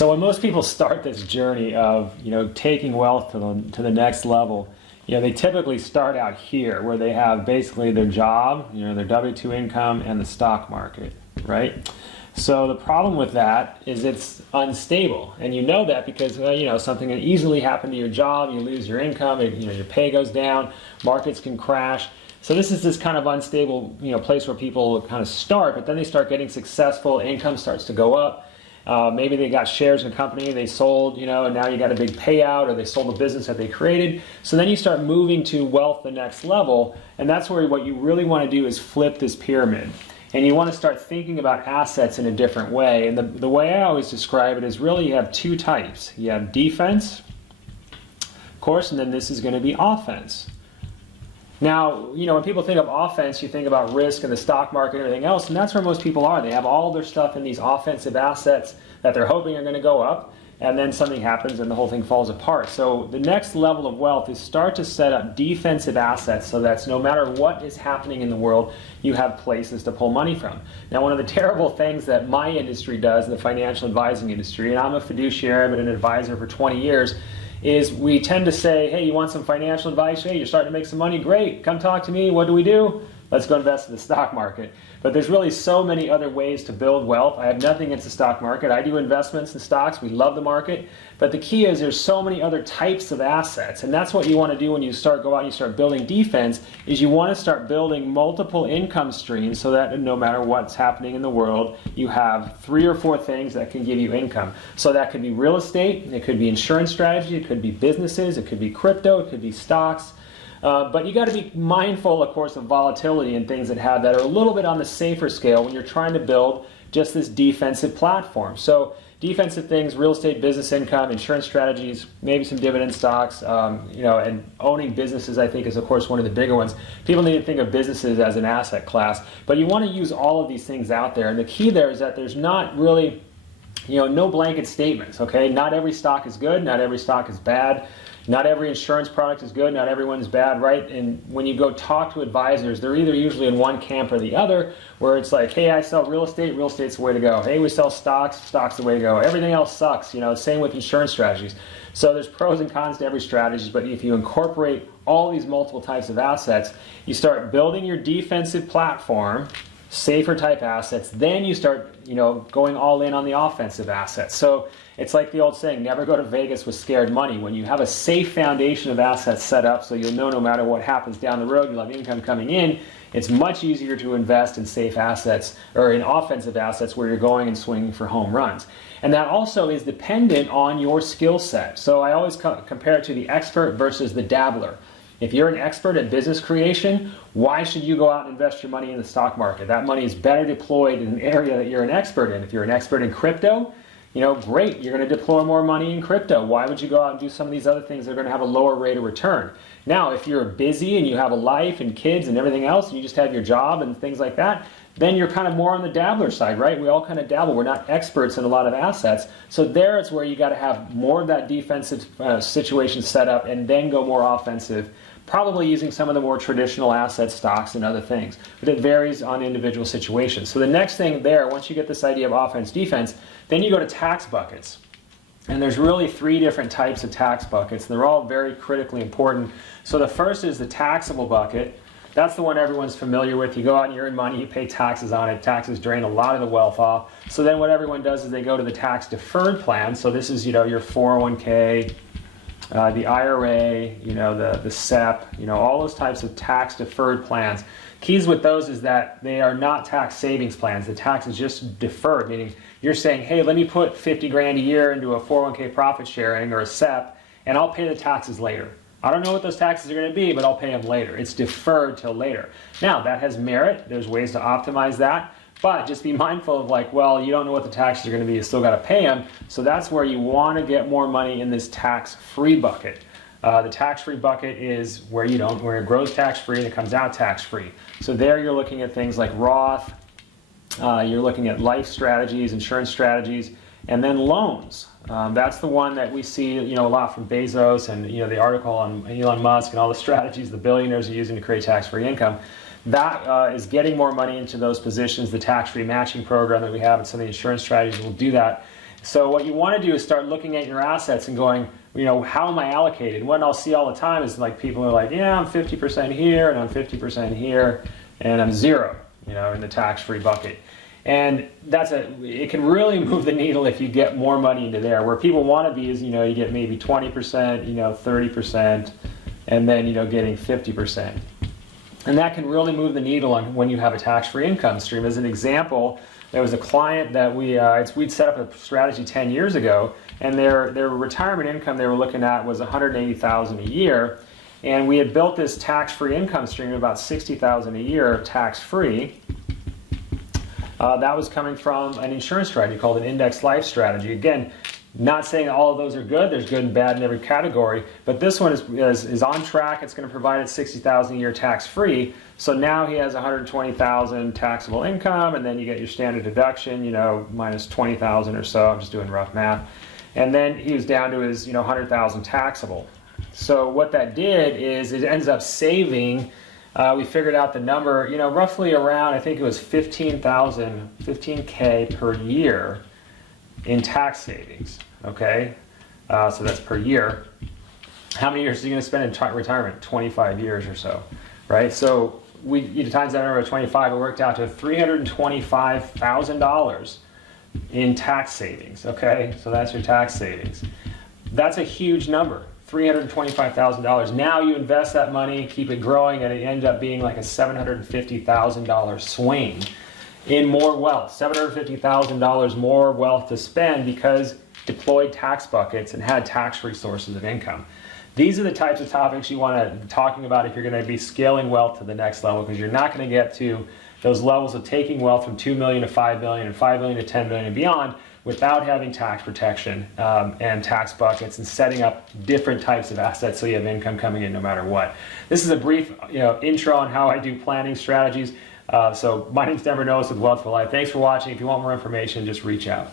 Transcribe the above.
So when most people start this journey of, taking wealth to the next level, they typically start out here where they have basically their job, their W-2 income and the stock market, right? So the problem with that is it's unstable, and you know that because something can easily happen to your job. You lose your income, your pay goes down, markets can crash. So this is this kind of unstable place where people kind of start, but then they start getting successful. Income starts to go up. Maybe they got shares in a company they sold, and now you got a big payout, or they sold a business that they created. So then you start moving to wealth the next level, and that's where what you really want to do is flip this pyramid. And you want to start thinking about assets in a different way. And the way I always describe it is really you have two types. You have defense, of course, and then this is going to be offense. Now, when people think of offense, you think about risk and the stock market and everything else, and that's where most people are. They have all their stuff in these offensive assets that they're hoping are going to go up, and then something happens and the whole thing falls apart. So the next level of wealth is start to set up defensive assets so that no matter what is happening in the world, you have places to pull money from. Now, one of the terrible things that my industry does, the financial advising industry, and I'm a fiduciary, I've been an advisor for 20 years, is we tend to say, hey, you want some financial advice? Hey, you're starting to make some money? Great, come talk to me. What do we do? Let's go invest in the stock market. But there's really so many other ways to build wealth. I have nothing against the stock market. I do investments in stocks. We love the market. But the key is there's so many other types of assets. And that's what you want to do when you go out and you start building defense, is you want to start building multiple income streams so that no matter what's happening in the world, you have 3 or 4 things that can give you income. So that could be real estate, it could be insurance strategy, it could be businesses, it could be crypto, it could be stocks. But you got to be mindful, of course, of volatility and things that are a little bit on the safer scale when you're trying to build just this defensive platform. So defensive things, real estate, business income, insurance strategies, maybe some dividend stocks, and owning businesses, I think, is, of course, one of the bigger ones. People need to think of businesses as an asset class, but you want to use all of these things out there. And the key there is that there's not really, no blanket statements, okay? Not every stock is good, not every stock is bad. Not every insurance product is good, not everyone's bad, right? And when you go talk to advisors, they're either usually in one camp or the other, where it's like, hey, I sell real estate's the way to go. Hey, we sell stock's the way to go. Everything else sucks, same with insurance strategies. So there's pros and cons to every strategy, but if you incorporate all these multiple types of assets, you start building your defensive platform, safer type assets, then you start, going all in on the offensive assets. So it's like the old saying, never go to Vegas with scared money. When you have a safe foundation of assets set up so you'll know no matter what happens down the road, you'll have income coming in, it's much easier to invest in safe assets or in offensive assets where you're going and swinging for home runs. And that also is dependent on your skill set. So I always compare it to the expert versus the dabbler. If you're an expert at business creation, why should you go out and invest your money in the stock market? That money is better deployed in an area that you're an expert in. If you're an expert in crypto, great, you're going to deploy more money in crypto. Why would you go out and do some of these other things that are going to have a lower rate of return? Now, if you're busy and you have a life and kids and everything else, and you just have your job and things like that, then you're kind of more on the dabbler side, right? We all kind of dabble. We're not experts in a lot of assets. So there it's where you got to have more of that defensive situation set up and then go more offensive, probably using some of the more traditional asset stocks and other things. But it varies on individual situations. So the next thing there, once you get this idea of offense, defense, then you go to tax buckets. And there's really 3 different types of tax buckets. They're all very critically important. So the first is the taxable bucket. That's the one everyone's familiar with. You go out and you earn money, you pay taxes on it. Taxes drain a lot of the wealth off. So then what everyone does is they go to the tax deferred plan. So this is, your 401k, the IRA, the SEP, all those types of tax deferred plans. Keys with those is that they are not tax savings plans. The tax is just deferred, meaning you're saying, hey, let me put 50 grand a year into a 401k profit sharing or a SEP, and I'll pay the taxes later. I don't know what those taxes are going to be, but I'll pay them later. It's deferred till later. Now, that has merit. There's ways to optimize that. But just be mindful of you don't know what the taxes are going to be. You still got to pay them. So that's where you want to get more money in this tax-free bucket. The tax-free bucket is where it grows tax-free and it comes out tax-free. So there you're looking at things like Roth. You're looking at life strategies, insurance strategies, and then loans. That's the one that we see, a lot from Bezos and the article on Elon Musk and all the strategies the billionaires are using to create tax-free income. That is getting more money into those positions. The tax-free matching program that we have and some of the insurance strategies will do that. So what you want to do is start looking at your assets and going, how am I allocated? What I'll see all the time is like people are like, yeah, I'm 50% here and I'm 50% here and I'm zero, in the tax-free bucket. And it can really move the needle if you get more money into there. Where people want to be is, you get maybe 20%, 30%, and then, getting 50%. And that can really move the needle on when you have a tax-free income stream. As an example, there was a client that we'd set up a strategy 10 years ago, and their retirement income they were looking at was $180,000 a year. And we had built this tax-free income stream of about $60,000 a year tax-free. That was coming from an insurance strategy called an index life strategy. Again, not saying all of those are good. There's good and bad in every category, but this one is on track. It's going to provide it $60,000 a year tax-free. So now he has $120,000 taxable income, and then you get your standard deduction, minus $20,000 or so. I'm just doing rough math, and then he was down to his $100,000 taxable. So what that did is it ends up saving. We figured out the number, roughly around, I think it was $15K per year in tax savings, okay? So that's per year. How many years are you going to spend in retirement? 25 years or so, right? So you times that number by 25, it worked out to $325,000 in tax savings, okay? So that's your tax savings. That's a huge number. $325,000. Now you invest that money, keep it growing, and it ends up being like a $750,000 swing in more wealth. $750,000 more wealth to spend because deployed tax buckets and had tax-free sources of income. These are the types of topics you want to be talking about if you're going to be scaling wealth to the next level, because you're not going to get to those levels of taking wealth from 2 million to 5 million and 5 million to 10 million and beyond without having tax protection and tax buckets and setting up different types of assets so you have income coming in no matter what. This is a brief intro on how I do planning strategies. So my name's Denver Noes with Wealth for Life. Thanks for watching. If you want more information, just reach out.